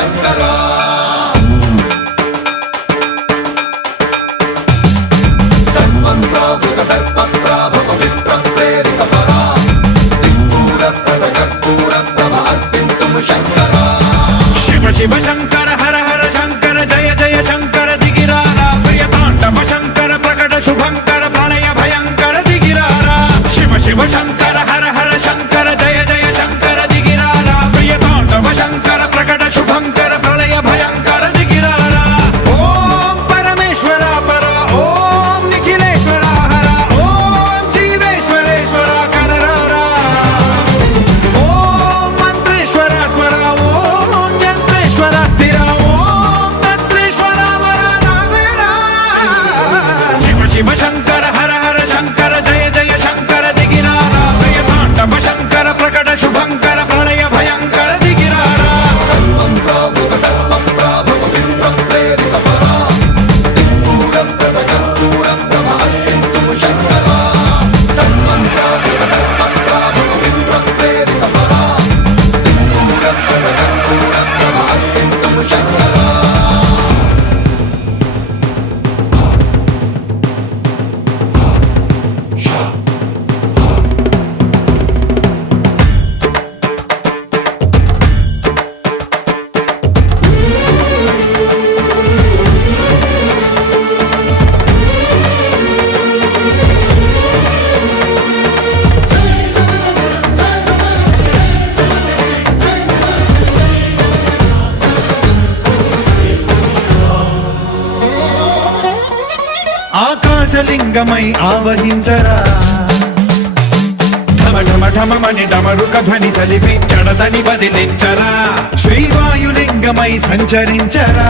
శంకరా సన్మంత్రావృత దర్ప ప్రాభవ విప్ర ప్రేరిత పరా దిక్పూర ప్రద కర్పూర ప్రభ అర్పింతుము శంకరా శివ శివ శంకర హర హర శంకర జయ జయ శంకర దిగిరారా ప్రియ తాండవ శంకర ప్రకట శుభంకర ప్రళయ భయంకర దిగిరారా శివ శివ శంకర హర హర శంకర జయ జయ శంకర దిగిరారా ప్రియ తాండవ శంకర ప్రకట శుభంకర ప్రళయ భయంకర దిగిరారా ఓం పరమేశ్వర పర ఓం నిఖిలేశ్వర హర ఓం జీవేశ్వరేశ్వర కరరారా ఓం మంత్రేశ్వర స్వర ఓం యంత్రేశ్వర స్థిర ఓం తంత్రేశ్వర వర నావేరా శివ శివ శంకర హర హర శంకర జయ జయ శంకర దిగిరారా ప్రియ తాండవ శంకర ప్రకట శుభంకర ప్రళయ భయంకర దిగిరారా సన్మంత్రావృత దర్ప ప్రాభవ విప్ర ప్రేరిత పరా దిక్పూర ప్రద కర్పూర ప్రభ అర్పింతుము శంకరా సన్మంత్రావృత దర్ప ప్రాభవ విప్ర ప్రేరిత పరా దిక్పూర ప్రద కర్పూర ప్రభ అర్పింతుము శంకరా ఆకాశలింగమై ఆవహించరా ఢమ ఢమ ఢమమని డమరుక ధ్వని సలిపి జడదని బదిలించరా శ్రీవాయులింగమై సంచరించరా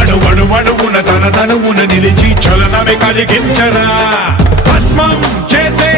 అణువణువున తన తనువున నిలిచి చలనమే కలిగించరా భస్మం చేసే